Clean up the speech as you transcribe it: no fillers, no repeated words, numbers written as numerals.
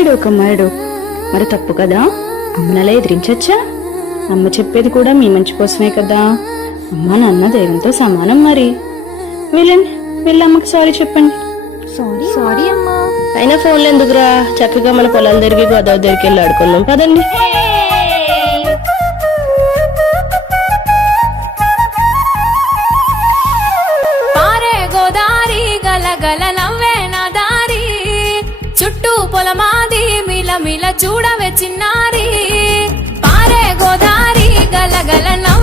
ఏడోకమ్మా ఏడో. మరి తప్పు కదా, అమ్మనలా ఎదిరించచ్చా? అమ్మ చెప్పేది కూడా మీ మంచి కోసమే కదా. అమ్మ నాన్న దైవంతో సమానం. మరి వెళ్ళండి, వెళ్ళి అమ్మకి సారీ చెప్పండి. సారీ అమ్మా. అయినా ఫోన్లు ఎందుకురా, చక్కగా మన పొలాల దగ్గరికి గోదావరి దగ్గరికి వెళ్ళి ఆడుకుందాం పదండి. పారే గోదారి గలగల నవ్వే నా దారి, చుట్టూ పొలమాది మిల మిల చూడవే చిన్నారి. పారే గోదారి గలగల నవ్వే